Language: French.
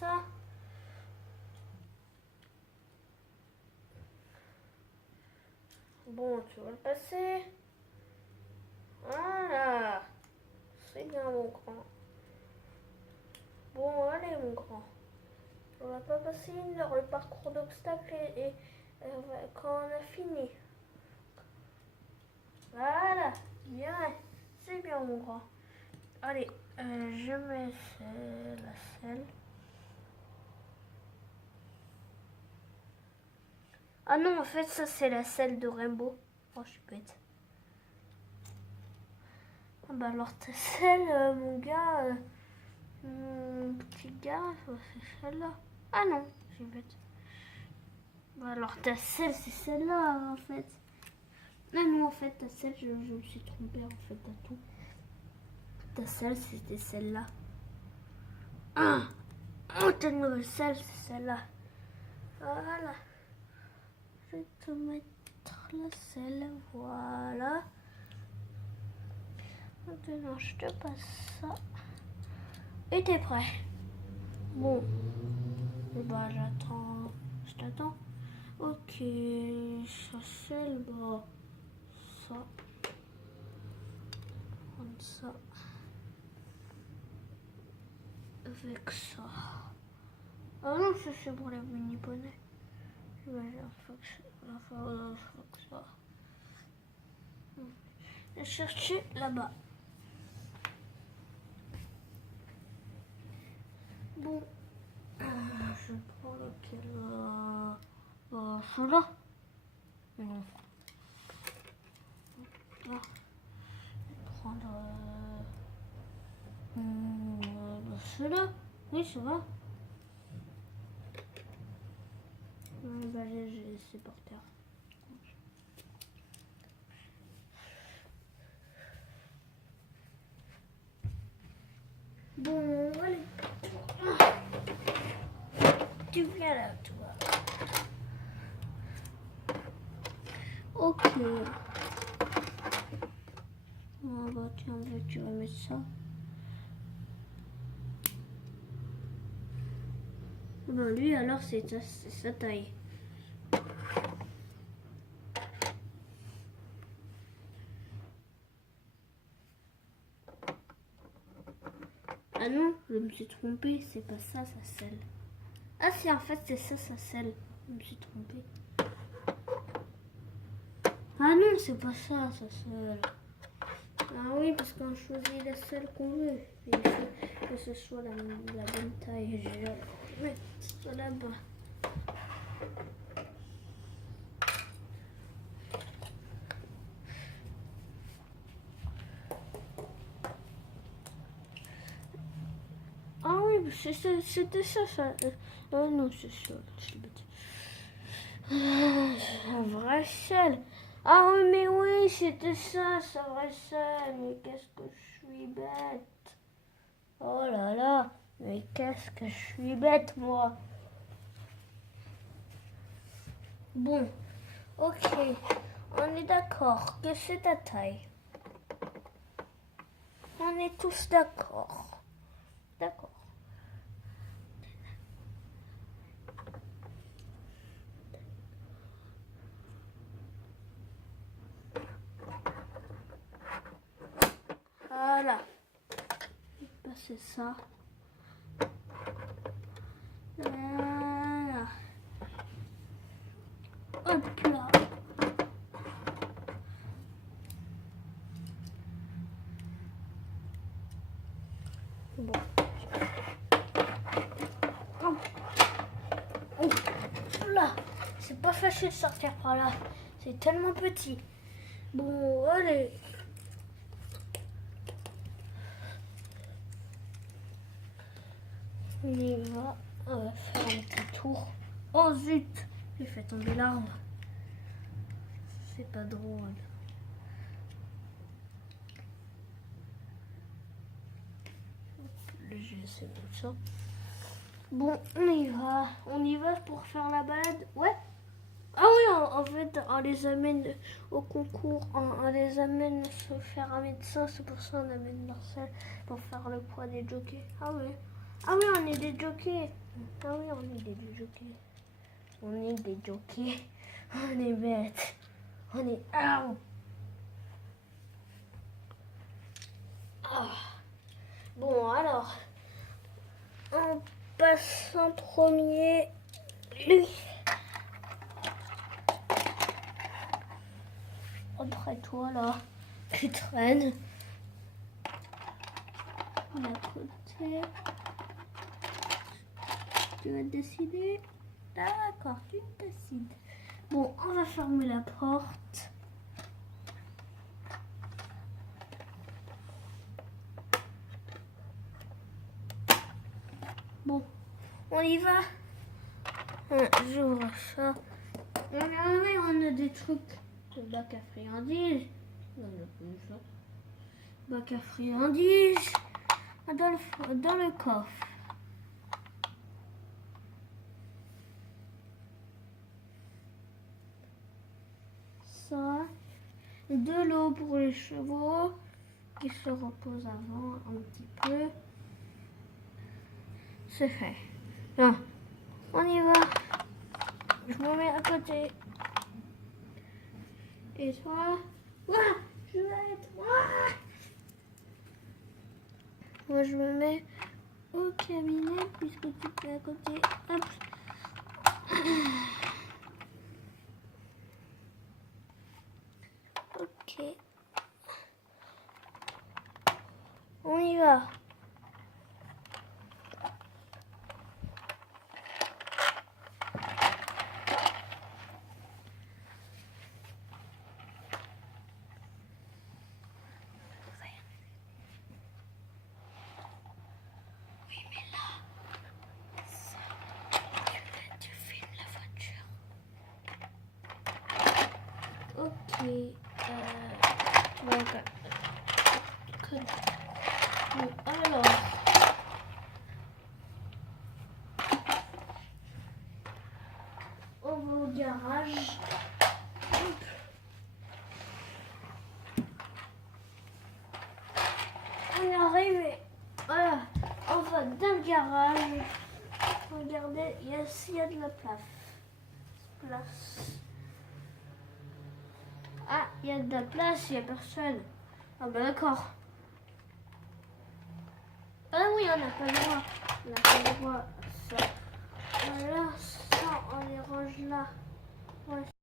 ça. Bon, tu vas le passer. Voilà. C'est bien, mon grand. Bon, allez, mon grand. On va pas passer une heure le parcours d'obstacles et quand on a fini. Voilà. Bien. C'est bien, mon grand. Allez, je mets la selle. Ah non, en fait, ça, c'est la selle de Rainbow. Oh, je suis bête. Ah bah alors, ta selle, mon gars, mon petit gars, c'est celle-là. Ah non, je suis bête. Bah alors, ta selle, c'est celle-là, en fait. Ah non, en fait, ta selle, je me suis trompée, en fait, à tout. Ta selle, c'était celle-là. Ah, oh, ta nouvelle selle, c'est celle-là. Voilà. Je vais te mettre la selle, voilà. Maintenant, je te passe ça. Et t'es prêt? Bon. Bah, j'attends. Je t'attends. Ok. Ça, c'est le bras. Ça. Prendre ça. Avec ça. Ah non, ça, c'est pour la mini-poney. Bah, faut que ça. Je vais chercher là-bas. Bon. Je prends lequel celui-là. Non. Là. Je vais prendre celui-là. Oui, ça va. Bah, j'ai laissé par terre. Bon, allez. Tu viens là, toi. Ok. Ah bah tiens, tu vas mettre ça. Bah lui alors c'est sa taille. Ah non, je me suis trompée, c'est pas ça sa selle. Ah si, en fait c'est ça sa selle. Je me suis trompée. Ah non, c'est pas ça sa selle. Ah oui, parce qu'on choisit la selle qu'on veut. Il faut que ce soit la bonne taille. Je vais mettre ça là-bas. Ah oui, c'était ça. Non, c'est ça. C'est bête. La vraie selle. Ah oui, mais oui, c'était ça, sa vraie selle. Mais qu'est-ce que je suis bête. Oh là là, mais qu'est-ce que je suis bête, moi. Bon, ok, on est d'accord que c'est ta taille. On est tous d'accord. D'accord. Voilà. Ben, c'est ça. Voilà. Hop là. Bon. Hop là. C'est pas facile de sortir par là. C'est tellement petit. Bon, allez. On y va. On va faire un petit tour. Oh zut! J'ai fait tomber l'arbre. C'est pas drôle. J'ai essayé de ça. Bon, on y va pour faire la balade. Ouais. Ah oui, en fait, on les amène au concours, on les amène se faire un médecin, c'est pour ça qu'on amène leur selle pour faire le poids des jockeys. Ah oui. Ah oui, on est des jockeys. Ah oui, on est des jockeys. On est des jockeys. On est bêtes. On est... Ah. Ah. Bon, alors, on passe en premier lui. Après toi, là, tu traînes. D'un côté. Tu vas décider. D'accord, tu décides. Bon, on va fermer la porte. Bon, on y va. J'ouvre ça. On a des trucs de bac à friandises. On a plus ça. Bac à friandises. Dans le coffre. Ça. De l'eau pour les chevaux qui se reposent avant un petit peu. C'est fait. Bon, on y va. Je me mets à côté. Et toi? Ouah, je vais être... Ouah. Moi, je me mets au cabinet puisque tu es à côté. Hop. Ok. On y va. Ok. Donc, alors, on va au garage. On est arrivé. Voilà. On va dans le garage. Regardez, il y a de la place. Ah, il y a de la place, il n'y a personne. Ah ben d'accord. Ah oui, on n'a pas le droit. On n'a pas le droit. Ça. Voilà, ça, on les range là. Ouais.